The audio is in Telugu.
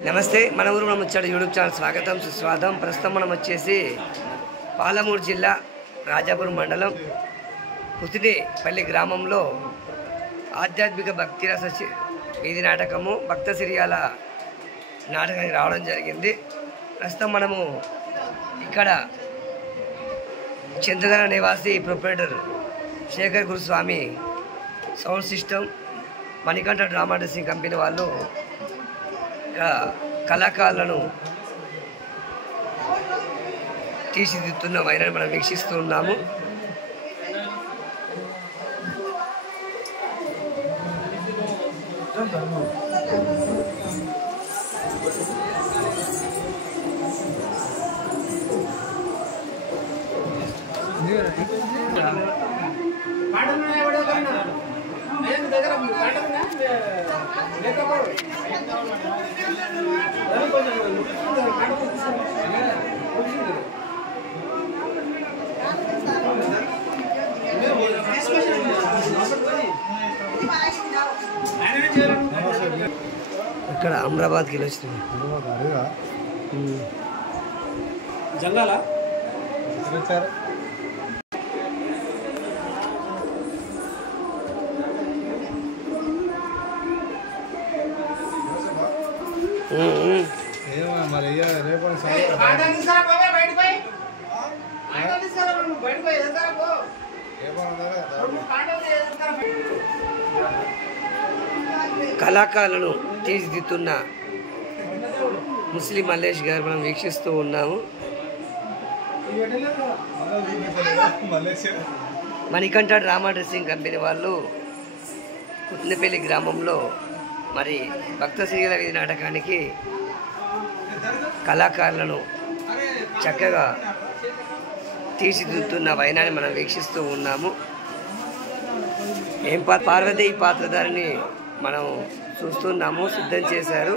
నమస్తే మన ఊరు మనం వచ్చాడు యూట్యూబ్ ఛానల్ స్వాగతం సుస్వాగతం. ప్రస్తుతం మనం వచ్చేసి పాలమూరు జిల్లా రాజాపురం మండలం పుతినేపల్లి గ్రామంలో ఆధ్యాత్మిక భక్తి రస వీధి నాటకము భక్త సిరియాల నాటకానికి రావడం జరిగింది. ప్రస్తుతం మనము ఇక్కడ చంద్రధర నివాసి proprietor Shekhar Guruswamy sound system Manikanta drama dressing company వాళ్ళు కళాకారులను తీర్చిదిద్దుతున్న వైరాన్ని మనం వీక్షిస్తూ ఉన్నాము. ఇక్కడ అమరాబాద్కి వెళ్ళి వచ్చింది జంగాల మరి రేపు కళాకారులను తీర్చిదిద్దుతున్న ముస్లిం మల్లేష్ గారు మనం వీక్షిస్తూ ఉన్నాము. మణికంఠ డ్రామా డ్రెస్సింగ్ కంపెనీ వాళ్ళు పుతినేపల్లి గ్రామంలో మరి భక్త సిరియాల వీధి నాటకానికి కళాకారులను చక్కగా తీర్చిదిద్దుతున్న వైనాన్ని మనం వీక్షిస్తూ ఉన్నాము. ఏం పార్వతి పాత్రధారిని మనం చూస్తున్నాము, సిద్ధం చేశారు.